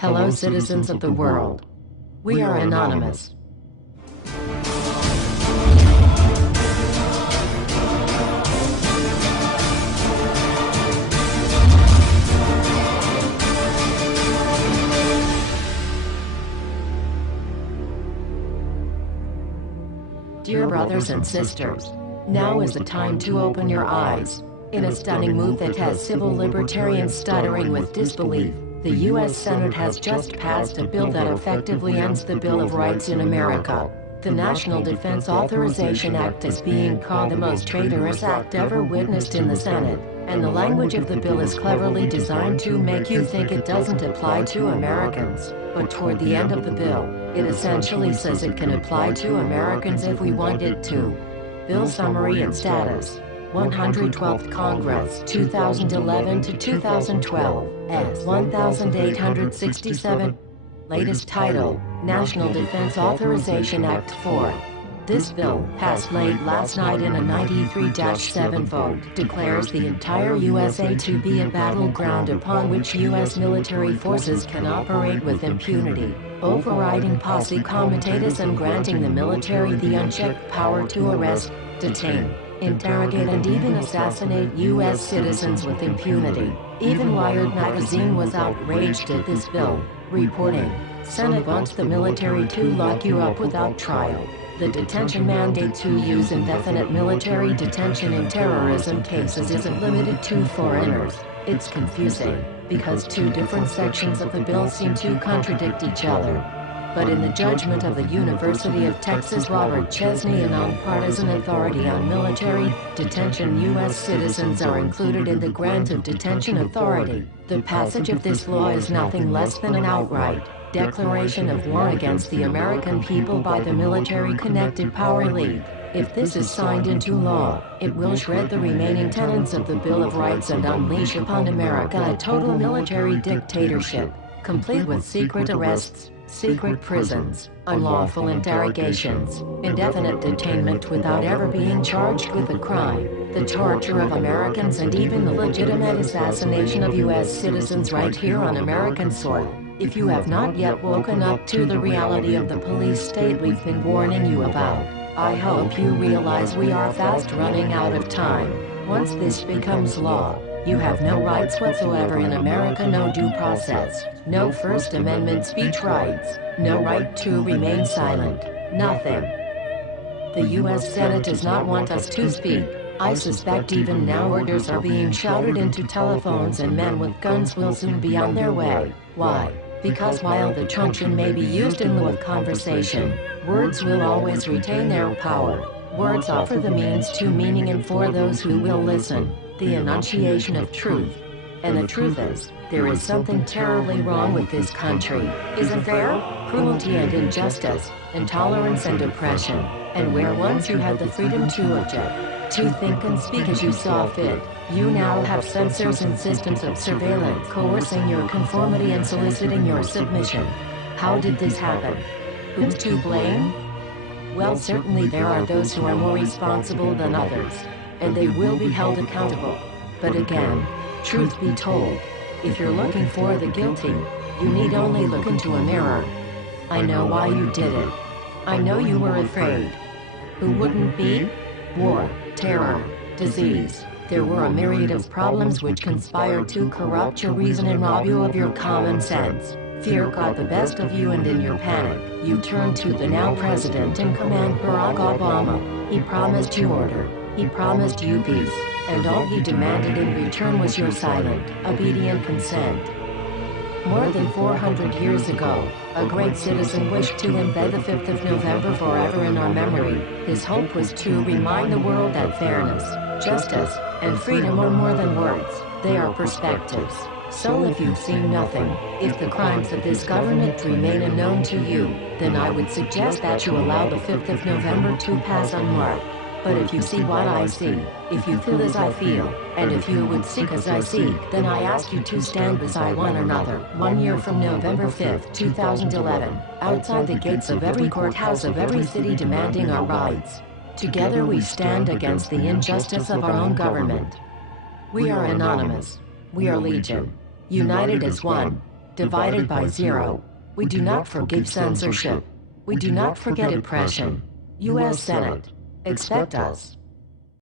Hello, citizens of the world. We are anonymous. Dear brothers and sisters, now is the time to open your eyes. In a stunning move that has civil libertarians stuttering with disbelief, the U.S. Senate has just passed a bill that effectively ends the Bill of Rights in America. The National Defense Authorization Act is being called the most traitorous act ever witnessed in the Senate, and the language of the bill is cleverly designed to make you think it doesn't apply to Americans. But toward the end of the bill, it essentially says it can apply to Americans if we want it to. Bill summary and status. 112th Congress, 2011 to 2012, S. 1867. Latest title, National Defense Authorization Act 4. This bill, passed late last night in a 93-7 vote, declares the entire USA to be a battleground upon which U.S. military forces can operate with impunity, overriding posse comitatus and granting the military the unchecked power to arrest, detain, interrogate and even assassinate U.S. citizens with impunity. Even Wired magazine was outraged at this bill, reporting, "Senate wants the military to lock you up without trial." The detention mandate to use indefinite military detention in terrorism cases isn't limited to foreigners. It's confusing, because two different sections of the bill seem to contradict each other. But in the judgment of the University of Texas Robert Chesney, a nonpartisan authority on military detention, U.S. citizens are included in the grant of detention authority. The passage of this law is nothing less than an outright declaration of war against the American people by the military-connected power elite. If this is signed into law, it will shred the remaining tenets of the Bill of Rights and unleash upon America a total military dictatorship, complete with secret arrests, secret prisons, unlawful interrogations, indefinite detainment without ever being charged with a crime, the torture of Americans and even the legitimate assassination of U.S. citizens right here on American soil. If you have not yet woken up to the reality of the police state we've been warning you about, I hope you realize we are fast running out of time. Once this becomes law, you have no rights whatsoever in America, no due process, no First Amendment speech rights, no right to remain silent, nothing. The U.S. Senate does not want us to speak. I suspect even now orders are being shouted into telephones and men with guns will soon be on their way. Why? Because while the truncheon may be used in lieu of conversation, words will always retain their power. Words offer the means to meaning, and for those who will listen, the enunciation of truth. And the truth is, there is something terribly wrong with this country, isn't there? Cruelty and injustice, intolerance and oppression, and where once you had the freedom to object, to think and speak as you saw fit, you now have censors and systems of surveillance coercing your conformity and soliciting your submission. How did this happen? Who's to blame? Well, certainly there are those who are more responsible than others, and they will be held accountable. But again, truth be told, if you're looking for the guilty, you need only look into a mirror. I know why you did it. I know you were afraid. Who wouldn't be? War, terror, disease. There were a myriad of problems which conspired to corrupt your reason and rob you of your common sense. Fear got the best of you, and in your panic, you turned to the now president in command, Barack Obama. He promised you order. He promised you peace. And all he demanded in return was your silent, obedient consent. More than 400 years ago, a great citizen wished to embed the 5th of November forever in our memory. His hope was to remind the world that fairness, justice, and freedom are more than words, they are perspectives. So if you've seen nothing, if the crimes of this government remain unknown to you, then I would suggest that you allow the 5th of November to pass unmarked. But if you see what I see, if you feel as I feel, and if you would seek as I seek, then I ask you to stand beside one another, 1 year from November 5th, 2011, outside the gates of every courthouse of every city demanding our rights. Together we stand against the injustice of our own government. We are anonymous. We are legion. United as one. divided by 0. We do not forgive censorship. We do not forget oppression. U.S. Senate. Expect us.